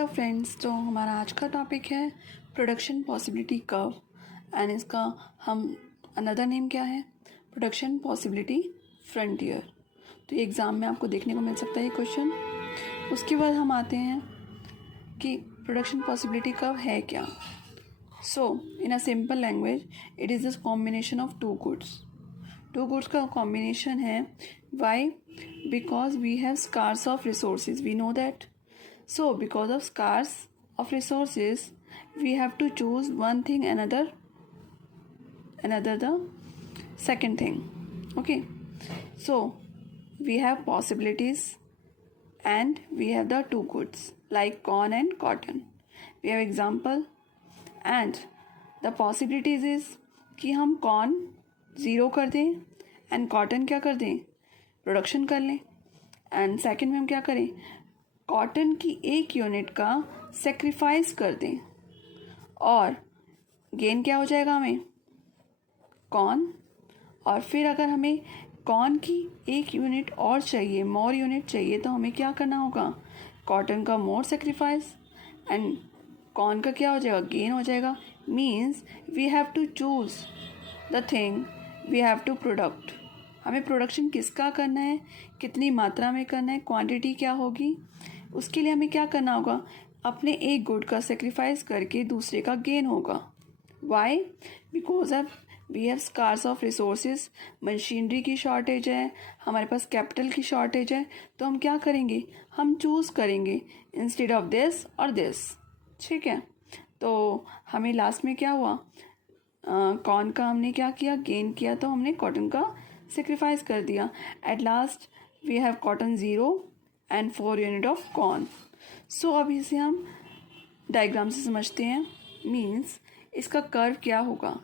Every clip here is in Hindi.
हेलो फ्रेंड्स, तो हमारा आज का टॉपिक है प्रोडक्शन पॉसिबिलिटी कर्व एंड इसका हम अनदर नेम क्या है, प्रोडक्शन पॉसिबिलिटी फ्रंटियर। तो ये एग्ज़ाम में आपको देखने को मिल सकता है ये क्वेश्चन। उसके बाद हम आते हैं कि प्रोडक्शन पॉसिबिलिटी कर्व है क्या। So in a simple language it is the combination of two goods का कॉम्बिनेशन है। Why? Because we have scarce of resources, we know that. So, because of scarce of resources, we have to choose one thing, another the second thing. Okay. So, we have possibilities and we have the two goods like corn and cotton. We have example and the possibilities is कि हम corn ज़ीरो कर दें and cotton क्या कर दें, प्रोडक्शन कर लें। एंड सेकेंड में हम क्या करें, कॉटन की एक यूनिट का सेक्रीफाइस कर दें और गेन क्या हो जाएगा हमें, कॉर्न। और फिर अगर हमें कॉर्न की एक यूनिट और चाहिए, मोर यूनिट चाहिए, तो हमें क्या करना होगा, कॉटन का मोर सेक्रीफाइस एंड कॉर्न का क्या हो जाएगा, गेन हो जाएगा। Means we have to choose the thing we have to product. हमें प्रोडक्शन किसका करना है, कितनी मात्रा में करना है, क्वांटिटी क्या होगी, उसके लिए हमें क्या करना होगा, अपने एक गुड का सेक्रीफाइस करके दूसरे का गेन होगा। Why? Because of we have scarce of resources, machinery की शॉर्टेज है, हमारे पास कैपिटल की शॉर्टेज है, तो हम क्या करेंगे, हम चूज़ करेंगे इंस्टेड ऑफ दिस और दिस। ठीक है, तो हमें लास्ट में क्या हुआ, कॉर्न का हमने क्या किया, गेन किया, तो हमने कॉटन का सेक्रीफाइस कर दिया। At last we have cotton zero and 4 unit of corn. So अब इसे हम डायग्राम से समझते हैं। मीन्स इसका कर्व क्या होगा,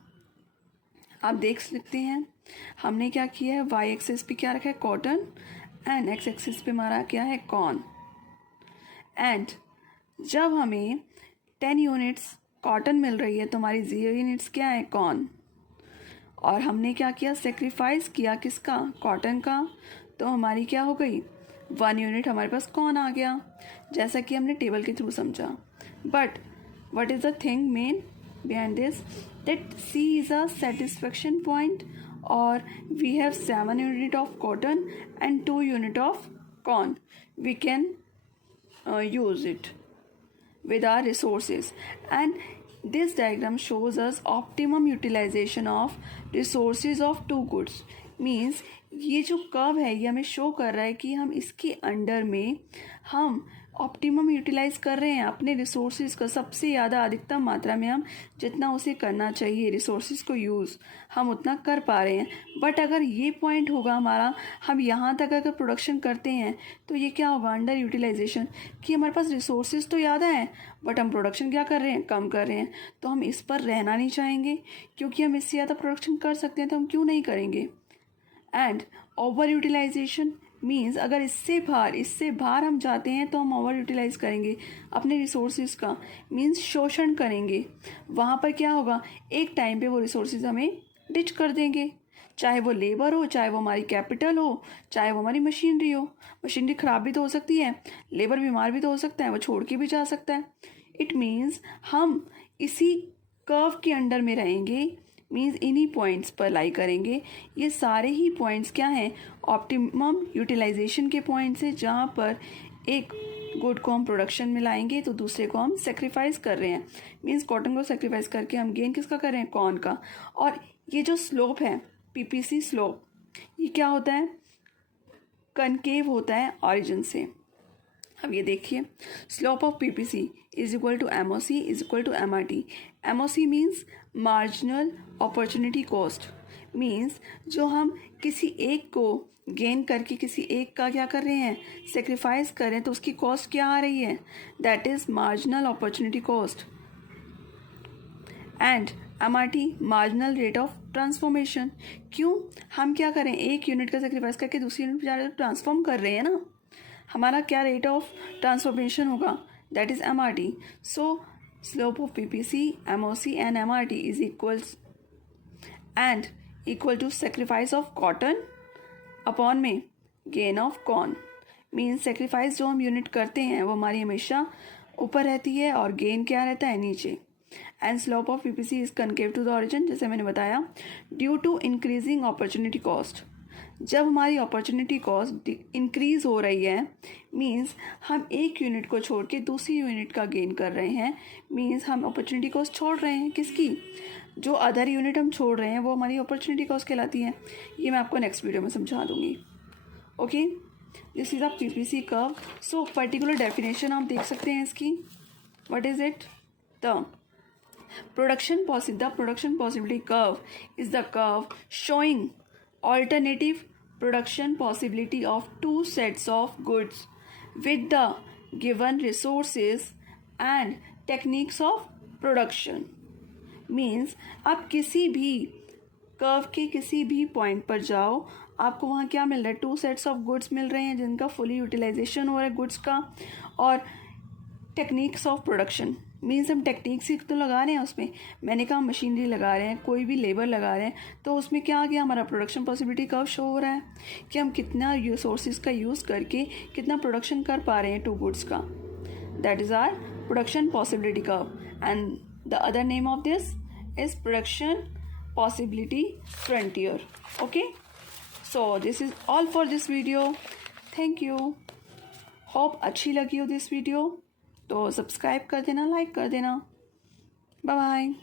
आप देख सकते हैं। हमने क्या किया है, वाई एक्सिस पे क्या रखा है, कॉटन, एंड एक्स एक्सिस पे हमारा क्या है, कॉर्न। एंड जब हमें 10 यूनिट्स कॉटन मिल रही है तो हमारी 0 यूनिट्स क्या है, कॉर्न। और हमने क्या किया, सेक्रीफाइस किया किसका, कॉटन का, तो हमारी क्या हो गई, 1 यूनिट हमारे पास कौन आ गया, जैसा कि हमने टेबल के थ्रू समझा। But what is the thing main behind this, that C is a satisfaction point और we have 7 unit of cotton and 2 unit of corn, we can use it with our resources. And this diagram shows us optimum utilization of resources of two goods. Means ये जो कर्व है ये हमें शो कर रहा है कि हम इसके अंडर में हम ऑप्टिमम यूटिलाइज कर रहे हैं अपने रिसोर्सेज का, सबसे ज़्यादा अधिकतम मात्रा में हम जितना उसे करना चाहिए रिसोर्सेज को यूज़ हम उतना कर पा रहे हैं। बट अगर ये पॉइंट होगा हमारा, हम यहाँ तक अगर प्रोडक्शन करते हैं तो ये क्या होगा, अंडर यूटिलाइजेशन, कि हमारे पास रिसोर्सेज तो ज़्यादा हैं बट हम प्रोडक्शन क्या कर रहे हैं, कम कर रहे हैं। तो हम इस पर रहना नहीं चाहेंगे, क्योंकि हम इससे ज़्यादा प्रोडक्शन कर सकते हैं तो हम क्यों नहीं करेंगे। एंड ओवर यूटिलाइजेशन मीन्स अगर इससे बाहर हम जाते हैं तो हम ओवर यूटिलाइज करेंगे अपने रिसोर्सेज का, मीन्स शोषण करेंगे। वहाँ पर क्या होगा, एक टाइम पे वो रिसोर्सेज हमें डिच कर देंगे, चाहे वो लेबर हो, चाहे वो हमारी कैपिटल हो, चाहे वो हमारी मशीनरी हो। मशीनरी ख़राब भी तो हो सकती है, लेबर बीमार भी तो हो सकता है, वो छोड़ के भी जा सकता है। इट मीन्स हम इसी कर्व के अंडर में रहेंगे, मीन्स इन्हीं पॉइंट्स पर लाई करेंगे। ये सारे ही पॉइंट्स क्या हैं, ऑप्टिमम यूटिलाइजेशन के पॉइंट्स हैं, जहाँ पर एक गुड को हम प्रोडक्शन में लाएंगे तो दूसरे को हम सेक्रीफाइस कर रहे हैं। मीन्स कॉटन को सेक्रीफाइस करके हम गेन किसका कर रहे हैं, कॉर्न का। और ये जो स्लोप है, पीपीसी स्लोप, ये क्या होता है, कनकेव होता है ऑरिजिन से। अब ये देखिए, slope of PPC is equal to MOC is equal to MRT. MOC means marginal opportunity cost, means जो हम किसी एक को गेन करके किसी एक का क्या कर रहे हैं, सेक्रीफाइस कर रहे हैं, तो उसकी कॉस्ट क्या आ रही है, that is marginal opportunity cost. And MRT marginal rate of transformation. क्यों, हम क्या करें, एक यूनिट का सेक्रीफाइस करके दूसरी यूनिट पर जा रहे ट्रांसफॉर्म कर रहे हैं ना, हमारा क्या रेट ऑफ ट्रांसफॉर्मेशन होगा, that is MRT. So slope of PPC, MOC and MRT is equal to sacrifice of cotton upon में gain of corn. Means sacrifice जो हम यूनिट करते हैं वो हमारी हमेशा ऊपर रहती है और गेन क्या रहता है नीचे। And slope of PPC is concave to the origin, जैसे मैंने बताया, due to increasing opportunity cost. जब हमारी अपॉर्चुनिटी कॉस्ट इंक्रीज हो रही है मींस हम एक यूनिट को छोड़ के दूसरी यूनिट का गेन कर रहे हैं, मींस हम अपॉर्चुनिटी कॉस्ट छोड़ रहे हैं। किसकी? जो अदर यूनिट हम छोड़ रहे हैं वो हमारी अपॉर्चुनिटी कॉस्ट कहलाती है। ये मैं आपको नेक्स्ट वीडियो में समझा दूंगी। Okay, this is a PPC curve. So particular definition आप देख सकते हैं इसकी। What is it? The production possibility curve is the curve showing alternative production possibility of two sets of goods with the given resources and techniques of production. Means आप किसी भी कर्व के किसी भी पॉइंट पर जाओ, आपको वहाँ क्या मिल रहा है? 2 सेट्स ऑफ गुड्स मिल रहे हैं जिनका फुली यूटिलाइजेशन हो रहा है गुड्स का, और टेक्निक्स ऑफ प्रोडक्शन मीन्स हम टेक्निक्स ही तो लगा रहे हैं उसमें। मैंने कहा मशीनरी लगा रहे हैं, कोई भी लेबर लगा रहे हैं, तो उसमें क्या आ गया? हमारा प्रोडक्शन पॉसिबिलिटी कर्व शो हो रहा है कि हम कितना रिसोर्सेज का यूज़ करके कितना प्रोडक्शन कर पा रहे हैं 2 गुड्स का। That is our production possibility curve and the other name of this is production possibility frontier. Okay, so this is all for this video. Thank you. Hope अच्छी लगी हो दिस वीडियो, तो सब्सक्राइब कर देना, लाइक कर देना। Bye bye.